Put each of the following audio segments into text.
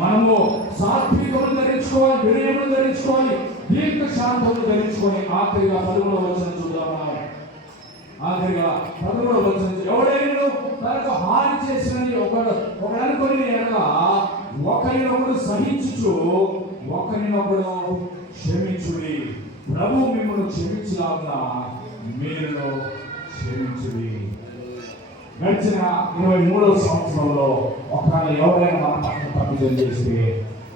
మనము సాత్వికములు ధరించుకోవాలి వినయములు ధరించుకోవాలి దీర్ఘ శాంతములు ధరించుకొని ఆఖరిగా పదమూడవ వచ్చిన చూద్దాం మనం. ఆఖరిగా పదమూడవ వచ్చిన ఎవడైనా తనకు హాని చేసినది ఒకడు ఒకడు అనుకుని ఎడల ఒకరినొకడు సహించుచు ఒకరినొకడు క్షమించుడి. ప్రభు మిమ్మల్ని క్షమించలాగా మీరు క్షమించుడి. గడిచిన ఇరవై మూడవ సంవత్సరంలో ఒకవేళ ఎవరైనా మన పక్కన తప్పిదం చేస్తే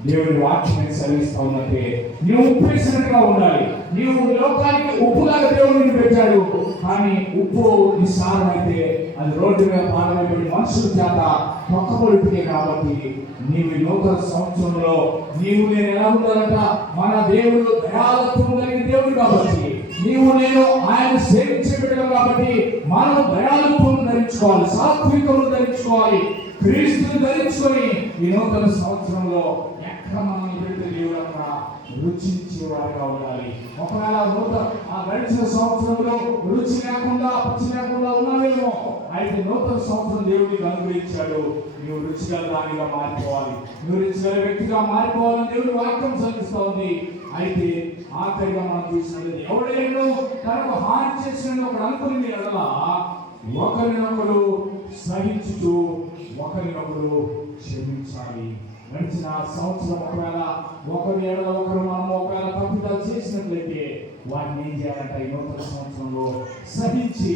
దేవుడి వాక్యం సెలవిస్తా ఉన్నట్టే నీవు ఉప్పేసినట్టుగా ఉండాలి. నీవు లోకానికి ఉప్పులాగా దేవుడిని నిన్ను పెట్టాడు. కానీ ఉప్పు నిస్సారం అయితే అది రోడ్డు మీద పాడబడి మనుషుల చేత పక్కబడిపోయి కాబట్టి నీవు ఈ నూతన సంవత్సరంలో నీవు నేను ఎలా ఉండాలంట? మన దేవుడు దయాలత్వం కలిగిన దేవుడు కాబట్టి నీవు నేను ఆయన సేవించే బిడ్డలు కాబట్టి మనం దయాలత్వం ధరించుకోవాలి సాత్వికములు ధరించుకోవాలి క్రీస్తుని ధరించుకొని ఈ నూతన సంవత్సరంలో ఎక్కడ మనం పెడితే దేవుడు రుచించే వారిగా ఉండాలి. ఒకవేళ నూతన ఆ గడిచిన సంవత్సరంలో రుచి లేకుండా పచ్చి లేకుండా ఉన్నావేమో అయితే నూతన సంవత్సరం దేవుడు నీకు అనుగ్రహించాడు. నువ్వు రుచిగా దానిగా మారిపోవాలి. నువ్వు రుచిగా వ్యక్తిగా మారిపోవాలని దేవుడు వాక్యం చదివిస్తా ఉంది అయితే ఆఖరిగా మనం చూసినది ఎవడేనో తనకు హాని చేసిన ఒకడు అనుకుని ఎడలా ఒకరినొకడు సహించుతూ ఒకరినొకరు క్షమించాలి. గడిచిన సంవత్సరం ఒకవేళ ఒకరి ఏడల ఒకరు మనం ఒకవేళ తప్పిదాలు చేసినట్లయితే వాటిని ఏం చేయాలంటే? ఈ నూతన సంవత్సరంలో సహించి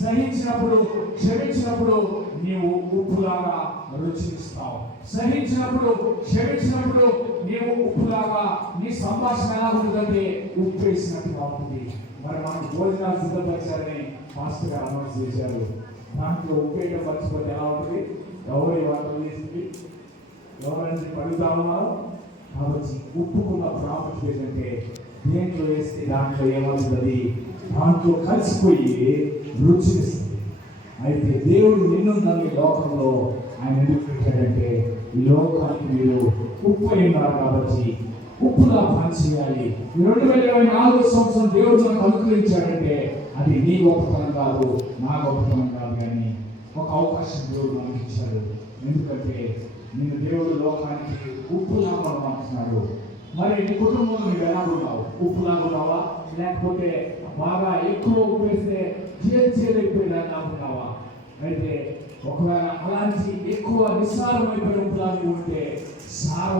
సహించినప్పుడు క్షమించినప్పుడు నీవు ఉప్పులాగా రుచిస్తావు సహించినప్పుడు క్షమించినప్పుడు నీవు ఉప్పులాగా నీ సంభాషణ ఎలా ఉంటుందంటే ఉప్పు వేసినట్టుగా ఉంటుంది. మరి మనకు భోజనాలు సిద్ధపరిచారని మాస్టర్ గారు అనౌన్స్ చేశారు. దాంట్లో ఉప్పు వేయడం మర్చిపోతే ఎలా ఉంటుంది? ఎవరు వంటలు చేసింది? ఎవరైనా పడుతాము కాబట్టి ఉప్పుకున్న ప్రాముఖ్యత ఏంటంటే దేంట్లో వేస్తే దాంట్లో ఏమవుతుంది? దాంట్లో కలిసిపోయి రుచిస్తుంది అయితే దేవుడు నిన్ను నన్ను లోకంలో ఆయన ఎందుకు పెట్టాడంటే ఈ లోకానికి మీరు ఉప్పు అయి ఉన్నారు కాబట్టి ఉప్పులా పనిచేయాలి రెండు వేల ఇరవై నాలుగో సంవత్సరం దేవుడు మనకు అనుగ్రహించాడంటే అది నీ గొప్పతనం కాదు నా గొప్పతనం కాదు కానీ ఒక అవకాశం దేవుడు మనకి ఇచ్చాడు. ఎందుకంటే నేను దేవుడు లోకానికి ఉప్పులా పంపుతున్నాడు మరి నీ కుటుంబంలో నువ్వు ఎలా ఉన్నావు? ఉప్పులాగా ఉన్నావా? లేకపోతే బాగా ఎక్కువ ఉపయోగిస్తే వేస్తే చేర్చేదైపోయేలాగా అయితే ఒకవేళ అలాంటి ఎక్కువ నిస్సారమైపోయిన ఉప్పులాగా ఉంటే సారం